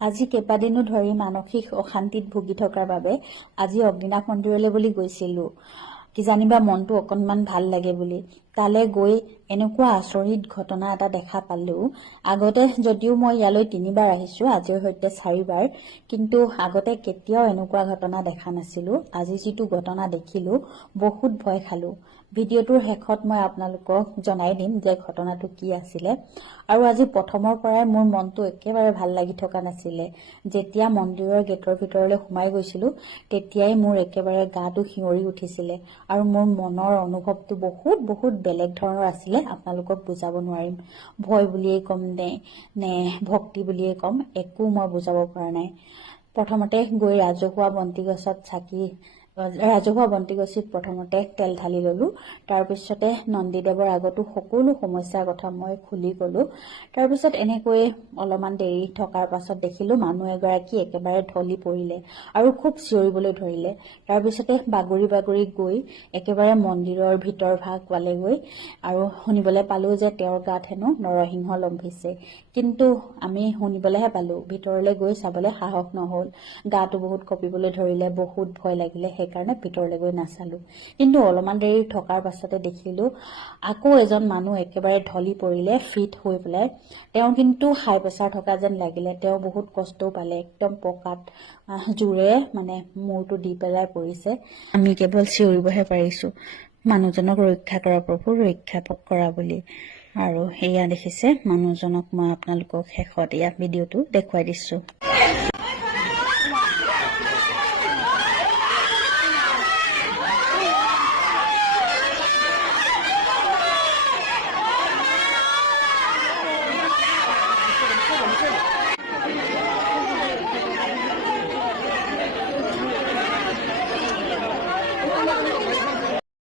আজি কেইবাদিনো ধৰি মানসিক অশান্তিত ভুগি থকাৰ বাবে আজি অগ্নিনাভ মন্দিৰলৈ বুলি গৈছিলোঁ। কিজানিবা মনটো অকণমান ভাল লাগে বুলি তালৈ গৈ এনেকুৱা আচৰিত ঘটনা এটা দেখা পালোঁ। আগতে যদিও মই ইয়ালৈ 3বাৰ আহিছোঁ, আজিৰ সৈতে 4বাৰ, কিন্তু আগতে কেতিয়াও এনেকুৱা ঘটনা দেখা নাছিলোঁ। আজি যিটো ঘটনা দেখিলোঁ বহুত ভয় খালোঁ। ভিডিঅ'টোৰ শেষত মই আপোনালোকক জনাই দিম যে ঘটনাটো কি আছিলে। আৰু আজি প্ৰথমৰ পৰাই মোৰ মনটো একেবাৰে ভাল লাগি থকা নাছিলে। যেতিয়া মন্দিৰৰ গেটৰ ভিতৰলৈ সোমাই গৈছিলোঁ তেতিয়াই মোৰ একেবাৰে গাটো শিয়ৰি উঠিছিলে আৰু মোৰ মনৰ অনুভৱটো বহুত বেলেগ ধৰণৰ আছিলে। আপোনালোকক বুজাব নোৱাৰিম। ভয় বুলিয়েই ক'ম নে ভক্তি বুলিয়েই ক'ম, একো মই বুজাব পৰা নাই। প্ৰথমতে গৈ ৰাজহুৱা বন্তিগছিত প্ৰথমতে তেল ঢালি ললোঁ। তাৰপিছতে নন্দীদেৱৰ আগতো সকলো সমস্যাৰ কথা মই খুলি গলোঁ। তাৰপিছত এনেকৈ অলপমান দেৰি থকাৰ পাছত দেখিলোঁ মানুহ এগৰাকী একেবাৰে ঢলি পৰিলে আৰু খুব চিঞৰিবলৈ ধৰিলে। তাৰপিছতে বাগৰি গৈ একেবাৰে মন্দিৰৰ ভিতৰ ভাগ পালেগৈ আৰু শুনিবলৈ পালোঁ যে তেওঁৰ গাত হেনো নৰসিংহ লম্ভিছে। কিন্তু আমি শুনিবলৈহে পালোঁ, ভিতৰলৈ গৈ চাবলৈ সাহস নহ'ল। গাটো বহুত কঁপিবলৈ ধৰিলে, বহুত ভয় লাগিলে, সেইকাৰণে ভিতৰলৈ গৈ নাচালোঁ। কিন্তু অলপমান দেৰি থকাৰ পাছতে দেখিলোঁ আকৌ এজন মানুহ একেবাৰে ঢলি পৰিলে ফিট হৈ পেলাই। তেওঁ কিন্তু হাই প্ৰেছাৰ থকা যেন লাগিলে। তেওঁ বহুত কষ্টও পালে, একদম পকাত জোৰে মূৰটো দি পেলাই পৰিছে। আমি কেৱল চিঞৰিবহে পাৰিছোঁ, মানুহজনক ৰক্ষা কৰা প্ৰভু, ৰক্ষা কৰা বুলি। আৰু এয়া দেখিছে মানুহজনক মই আপোনালোকক শেষত এয়া ভিডিঅ'টো দেখুৱাই দিছোঁ।